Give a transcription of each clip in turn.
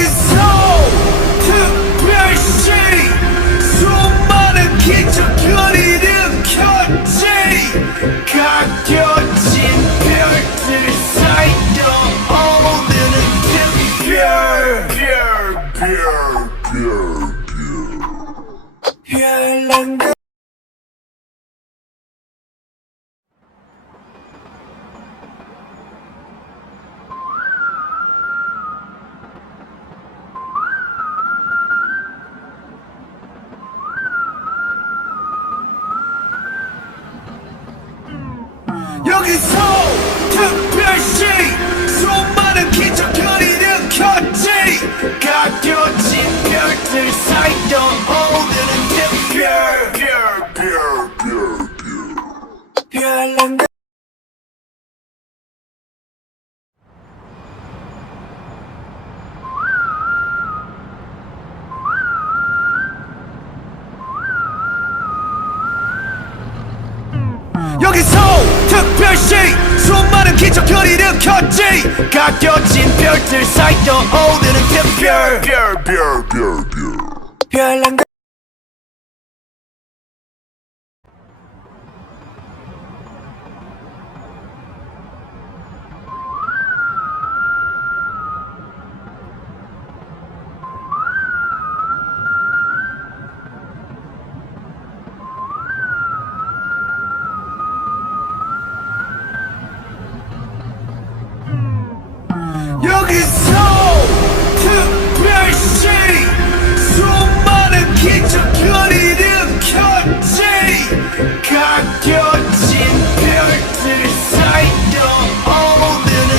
여기서 특별시 수많은 기적을 일으켰지. 가려진 별들 사이로 오늘은 별난 것. 여기서 특별시 수많은 기적을 일으켰지. 가려진 별들 사이로 오늘은 별난 것. 여기서 특별시 수많은 기적을 일으켰지. 가려진 별들 사이로 오늘은 별난 것. 여기서 특별시 수많은 기적을 일으켰지. 가려진 별들 사이로 오늘은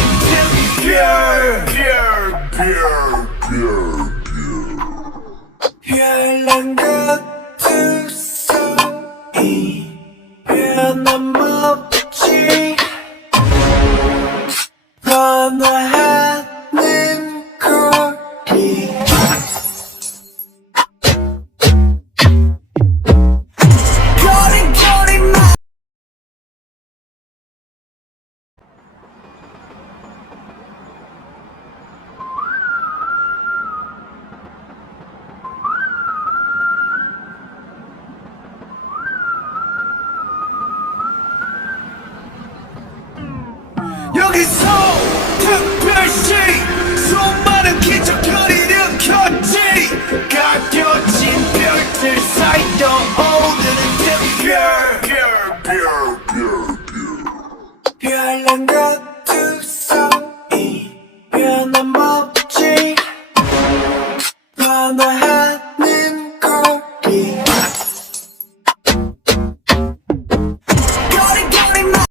별난 것 두성이 변함없지. 변화하는 거리. 거리거리만. 여기서 특별시 수많은 기적을 일으켰지. 가려진 별들 사이로 오늘은 별난 것 두성이 변함없지. 변화하는 거리. 거리거리만.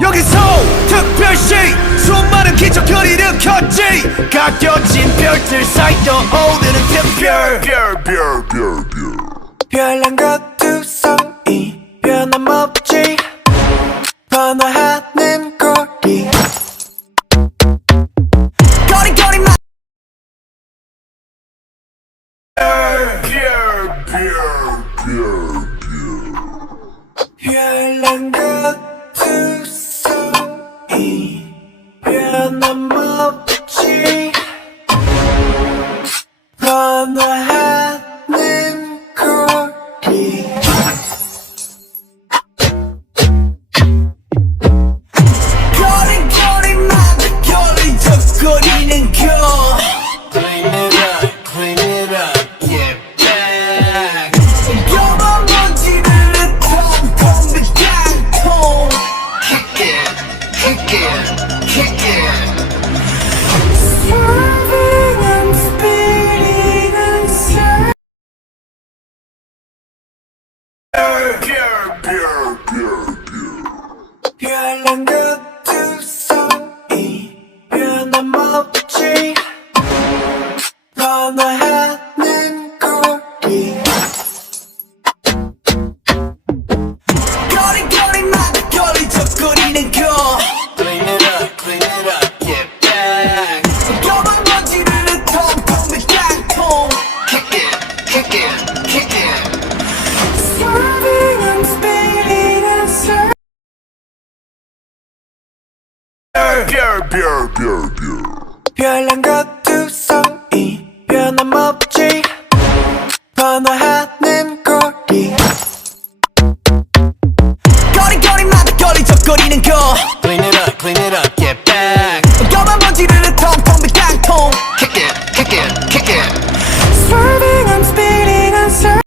여기서 특별시 수많은 기적을 일으켰지. 가려진 별들 사이로 오늘은 별난 것 두성이 변함없지. 변화하는 거리. 거리거리만. 별난 것 두성이 변함없지. 변화하는 거리. 거리거리만. 거리적거리는 거. Clean it up, clean it up, get back. 먼지를 tongue the gang. Kick it, kick it, kick it. Serving and speeding and serving. 별난 것 두성이 변함없지. 변화하는 거리. 거리거리만. 거리적거리는 거. Clean it up, get back. 별난 것두성이 변함없지 번화하는 거리 거리거리마다 걸리적거리는 거 Clean it up, get back. 검은 먼지를 텅텅 빈 땅통 Kick it. Swerving, I'm speeding, I'm surfing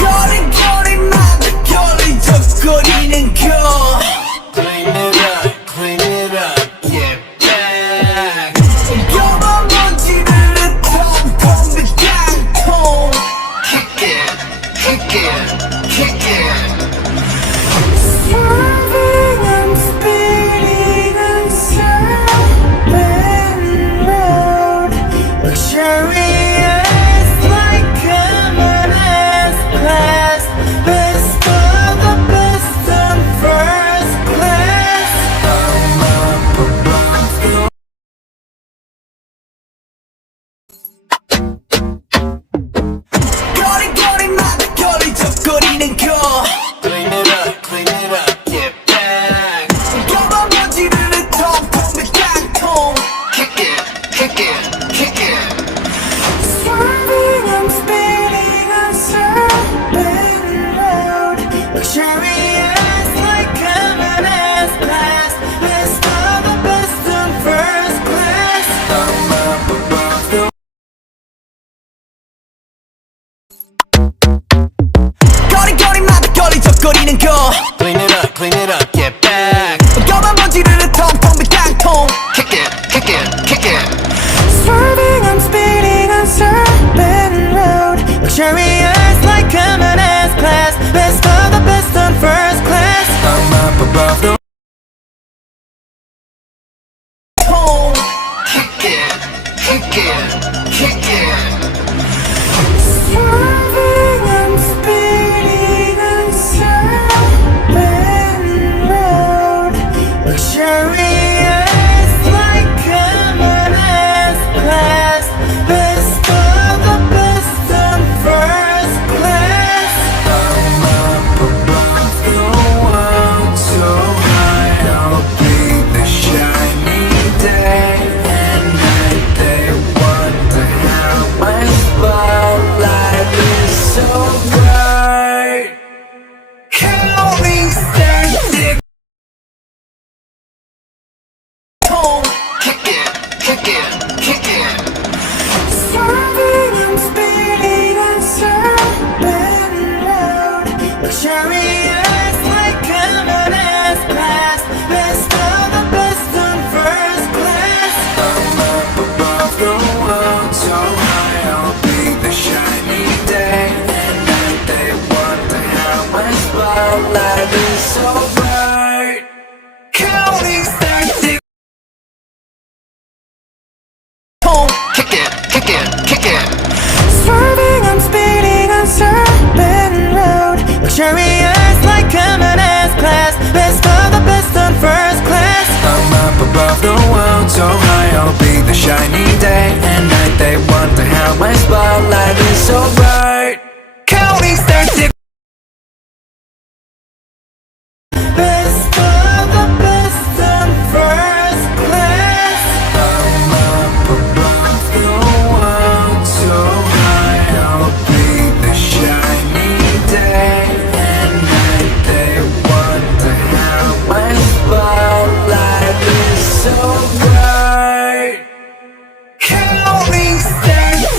거리거리마다 걸리적거리는 거 Clean it up, get back. 검은 먼지를 텅텅 빈 땅통 Kick it. Swerving, I'm speeding, I'm surfing road luxurious like common as class best of the best and first class I'm up above the 거리거리마다 걸리적거리는 거 Clean it up, get back. 검은 먼지를 텅텅 빈 땅통 Kick it. Swerving, I'm speeding, I'm surfing road luxurious like common as class best of the best and first class I'm up above the 거리거리마다 걸리적거리는 거 Clean it up, get back. 검은 먼지를 텅텅 빈 땅통 Kick it. Swerving, I'm speeding, I'm surfing road luxurious like common as class best of the best and first class I'm up above the home Kick it. Swerving, I'm speeding, I'm surfing road luxurious like common as class best of the best and first class I'm up above the world so high I'll be the shiny day and night they wonder how my spotlight is so bright counting stars home Kick it. Swerving, I'm speeding, I'm surfing road luxurious like common as class best of the best and first class I'm up above the world so high I'll be the shiny day and night they wonder how my spotlight is so bright counting stars home Kick it. Swerving, I'm speeding, I'm surfing road luxurious like common as class best of the best and first class I'm up above the world so high I'll be the shiny day and night they wonder how my spotlight is so bright counting stars best of the best and first class I'm up above the world so high I'll be the shiny day and night they wonder how my spotlight is so bright counting stars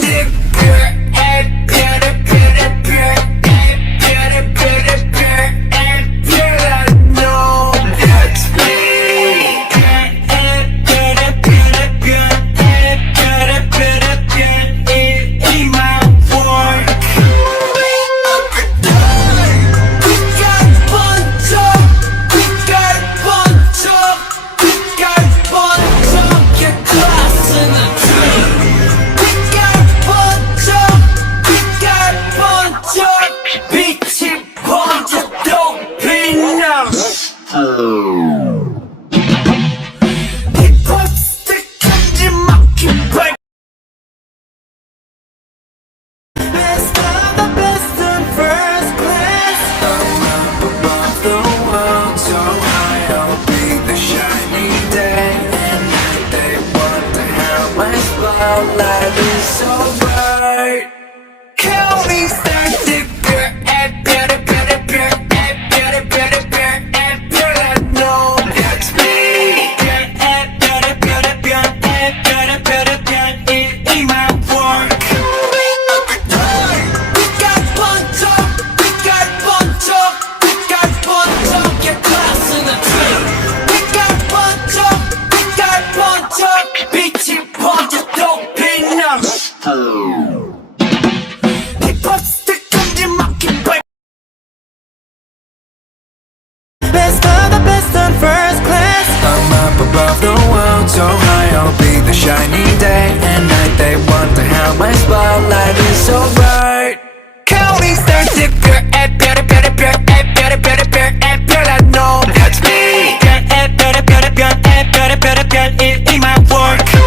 shiny day and night. They wonder how my spotlight is so bright. Counting stars, if you're at better, better, better, at better, better, better, at better, I know that's me. At better, better, better, at better, better, better, it ain't my work. Hey,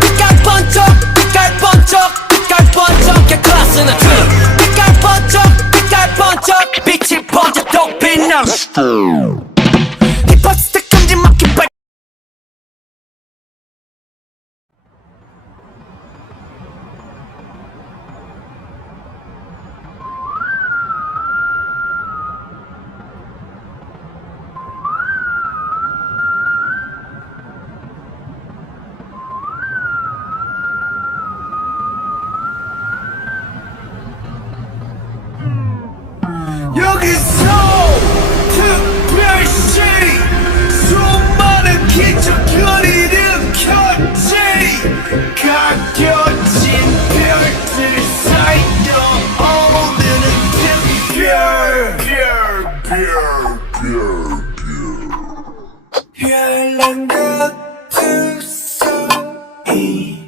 빛깔 번쩍, 빛깔 번쩍, 빛깔 번쩍, yeah, class in a tree. 빛깔 번쩍, 빛깔 번쩍, 빛이 번쩍 또 빛나. 힙합 스틱 금지 막힌 발. 여기서 특별시 수많은 기적을 일으켰지. 가려진 별들 사이로 오늘은 별난 같은 소리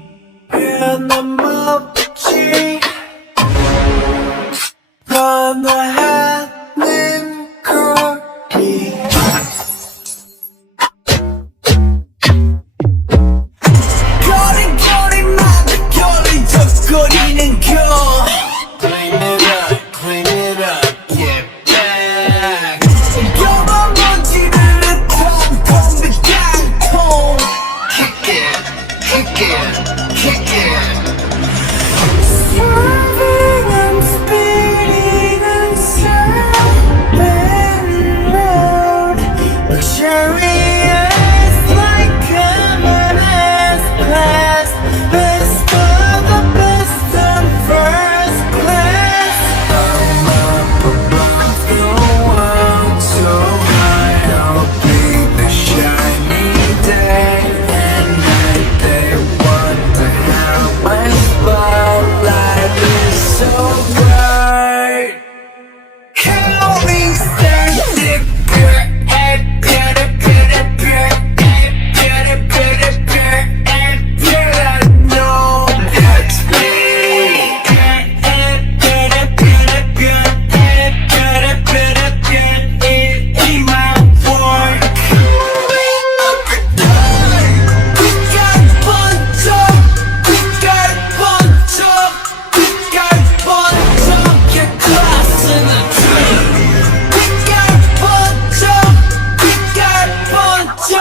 변함없지. 변화하는 거리. 거리거리마다 걸리적거리는 거. Clean it up, clean it up, get back. 영화 먼지를 텅텅 깡통. Kick it, kick it, kick it. Serving and spinning and serving loud. Luxurious like an S-Class. Best of the best and first class. I'm up above the world so high. I'll be the shiny day and night. They wonder how my spotlight is so bright. Counting stars, if you're at better, better, better, at better, better, better, at better, I know that's me. At better, better, better, at better, better, better, it ain't my work. 빛깔 번쩍, 빛깔 번쩍, 빛깔 번쩍, yeah, class in a tree. 빛깔 번쩍, 빛깔 번쩍,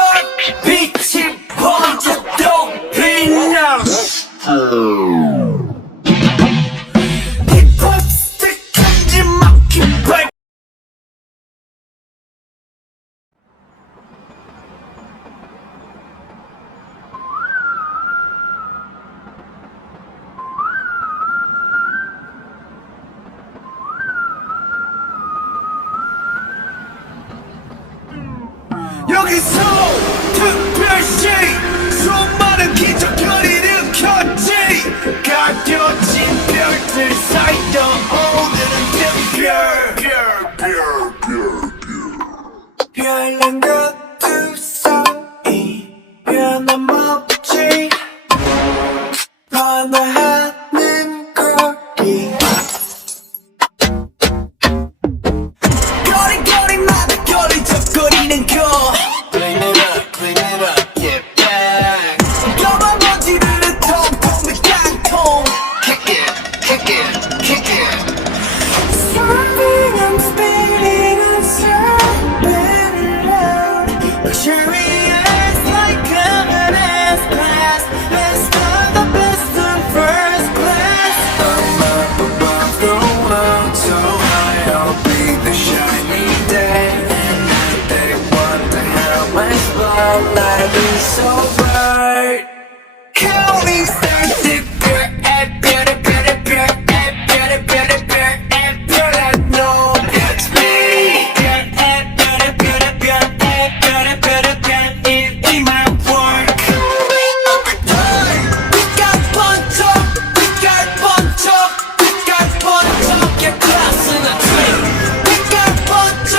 빛이 번쩍 또 빛나. 힙합 스틱 금지 막힌 발. 여기서 특별시 수많은 기적을 일으켰지. 가려진 별들 사이로 오늘은 별난 같은 소리 변함없지. 변화하는 거리. 거리거리마다 걸리적거리는 거. Clean it up, clean it up, get back. 영화 먼지를 텅텅 깡통. Kick it, kick it, kick it. Serving and spinning and serving loud. Luxurious like an S-Class. Best of the best and first class. I'm up above the world so high. I'll be the shiny day and night. They wonder how my spotlight is so bright. Counting stars, if you're at better, better, better, at better, better, better, at better, I know that's me. At better, better, better, at better, better, better, it ain't my work. Hey, 빛깔 번쩍, 빛깔 번쩍, 빛깔 번쩍, yeah, class in a tree. 빛깔 번쩍,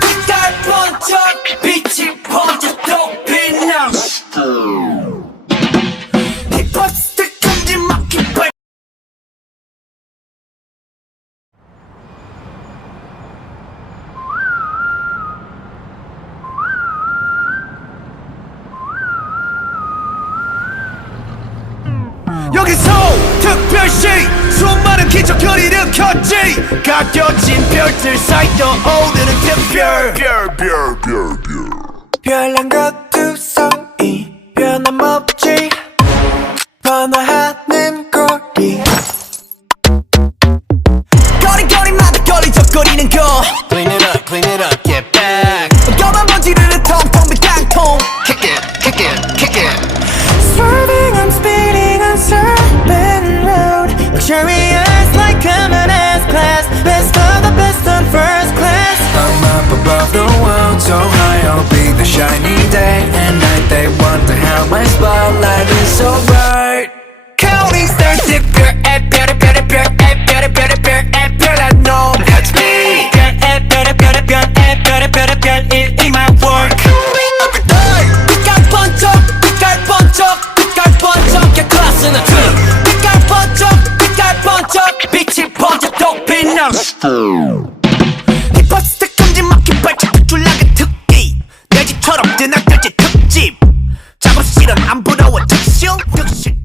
빛깔 번쩍, 빛이 번쩍 또 빛나. 별시 수많은 기적을 일으켰지 가껴진 별들 사이 떠오르는 특별 별난 것두성이 변함없지 번화하는 거리 거리거리마다 걸리적거리는 거 Clean it up, get back. 검은 먼지를 통통 빈 땅통 Kick it, kick it, kick it. Swerving, I'm speeding on Serpent Road Luxurious like I'm an S-Class Best of the best on first class I'm up above the world, so high I'll be the shiny day and night. They wonder how my spotlight is so bright. Counting stars, if you're at better I know That's me. in my work 빛깔 번쩍 야 클래스는 빛깔 번쩍 빛이 번쩍 덕빛나 힙합 스택 금지 막힌 발짝 툭줄나게 특기 내 집처럼 뜨나 될지 특집 작업실은 안 부러워 특실